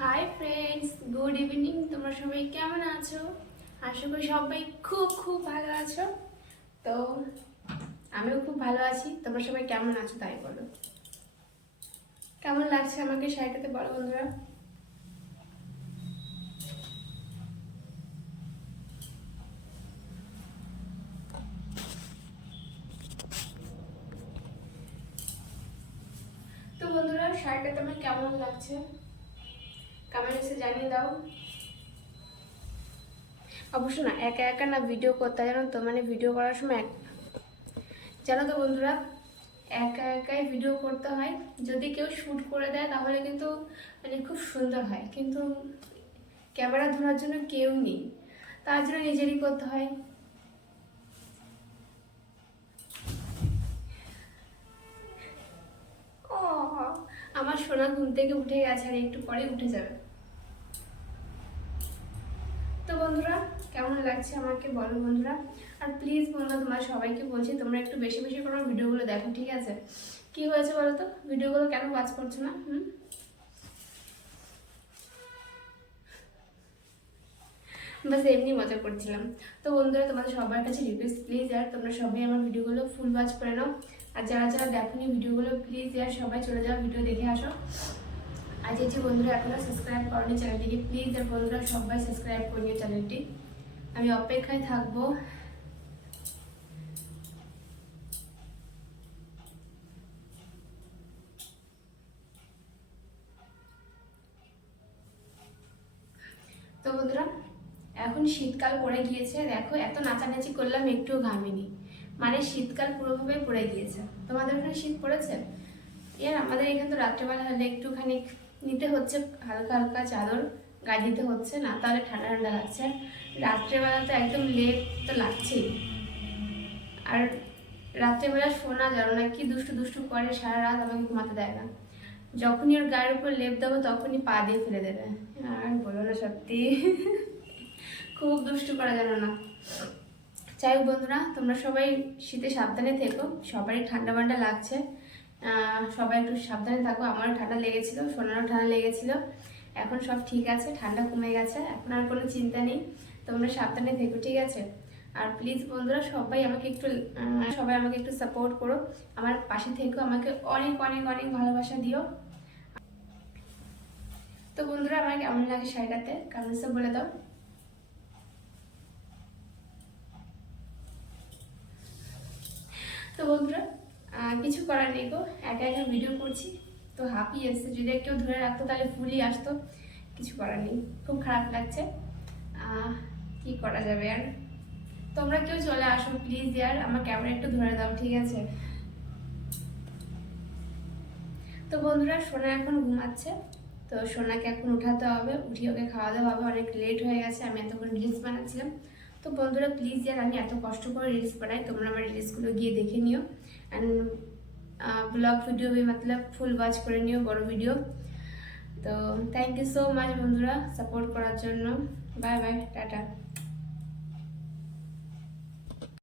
Hi friends, good evening. তোমরা সবাই কেমন আছো? আশা করি সবাই খুব খুব ভালো আছো। তো আমিও খুব ভালো আছি। তোমরা সবাই কেমন আছো তাই বলো। কেমন লাগছে আমাকে শাড়িটাতে বলো বন্ধুরা। তো বন্ধুরা, শাড়িটা তোমার কেমন লাগছে কমেন্টসে জানিয়ে দাও। অবশ্য না, একা একা না ভিডিও করতে জানো তো, মানে ভিডিও করার সময় জানো তো বন্ধুরা, একা একাই ভিডিও করতে হয়। যদি কেউ শ্যুট করে দেয় তাহলে কিন্তু মানে খুব সুন্দর হয়, কিন্তু ক্যামেরা ধরার জন্য কেউ নেই, তার জন্য নিজেরই করতে হয়। ও, আমার সোনা ঘুম থেকে উঠে গেছে আর একটু পরে উঠে যাবে। তো বন্ধুরা, কেমন লাগছে আমাকে বলো বন্ধুরা। আর প্লিজ বন্ধুরা, তোমার সবাইকে বলছি তোমরা একটু বেশি বেশি করে ভিডিওগুলো দেখো, ঠিক আছে? কি হয়েছে বলো তো, ভিডিওগুলো কেন ওয়াচ করছো না? বাস এমনি মজা করছিলাম। তো বন্ধুরা, তোমাদের সবার কাছে রিকোয়েস্ট প্লিজ আর তোমরা সবাই আমার ভিডিওগুলো ফুল ওয়াচ করে নাও। আর যারা যারা দেখোনি ভিডিওগুলো, প্লিজ আর সবাই চলে যাও, ভিডিও দেখে আসো। আর যে বন্ধুরা এখনো সাবস্ক্রাইব করনি চ্যানেলটিকে, প্লিজ আর বন্ধুরা সবাই সাবস্ক্রাইব করে নিও চ্যানেলটি। আমি অপেক্ষায় থাকবো। তো বন্ধুরা, এখন শীতকাল পড়ে গিয়েছে, দেখো এত নাচানাচি করলাম একটুও ঘামিনি, মানে শীতকাল পুরোভাবে পড়ে গিয়েছে। তোমাদের ওখানে শীত পড়েছে? এর আমাদের এখানে তো রাত্রেবেলা হলে একটুখানি নিতে হচ্ছে, হালকা হালকা চাদর গায়ে দিতে হচ্ছে, না তাহলে ঠান্ডা ঠান্ডা লাগছে। রাত্রেবেলা তো একদম লেপ তো লাগছেই। আর রাত্রেবেলা শোনা যাবে না, কি দুষ্টু দুষ্টু করে সারা রাত, আমাকে ঘুমাতে দেয় না। যখনই ওর গায়ের উপর লেপ দেবো তখনই পা দিয়ে ফেলে দেবে। আর বলো না, সত্যি খুব দুষ্টু করা যেন না। যাই হোক বন্ধুরা, তোমরা সবাই শীতে সাবধানে থেকো, সবারই ঠান্ডা ঠান্ডা লাগছে। সবাই একটু সাবধানে থাকো। আমারও ঠান্ডা লেগেছিল, সোনারও ঠান্ডা লেগেছিল, এখন সব ঠিক আছে, ঠান্ডা কমে গেছে, এখন আর কোনো চিন্তা নেই। তোমরা সাবধানে থেকো, ঠিক আছে? আর প্লিজ বন্ধুরা, সবাই আমাকে একটু সাপোর্ট করো, আমার পাশে থেকো, আমাকে অনেক অনেক অনেক ভালোবাসা দিও। তো বন্ধুরা, আমার কেমন লাগে শাড়িটাতে কমেন্টসে বলে দাও। তো বন্ধুরা, কিছু করার নেই গো, একা একা ভিডিও করছি তো হাঁপিয়ে এসছে, যদি কেউ ধরে রাখতো তাহলে ফুলই আসতো। কিছু করার নেই, খুব খারাপ লাগছে। কি করা যাবে আর। তোমরা কেউ চলে আসো প্লিজ ইয়ার, আমার ক্যামেরা একটু ধরে দাও, ঠিক আছে? তো বন্ধুরা, সোনা এখন ঘুমাচ্ছে, তো সোনাকে এখন উঠাতে হবে, উঠিয়ে ওকে খাওয়া দাওয়া হবে, অনেক লেট হয়ে গেছে, আমি এতক্ষণ রিলস বানাচ্ছিলাম। তো বন্ধুরা প্লিজ ইয়ার, আমি এত কষ্ট করে রিলস বানাই, তোমরা আমার রিলসগুলো গিয়ে দেখে নিও। অ্যান্ড ব্লগ ভিডিও भी मतलब ফুল ওয়াচ করে নিও, বড় ভিডিও। তো থ্যাংক ইউ সো মাচ বন্ধুরা সাপোর্ট করার জন্য। Bye bye, tata.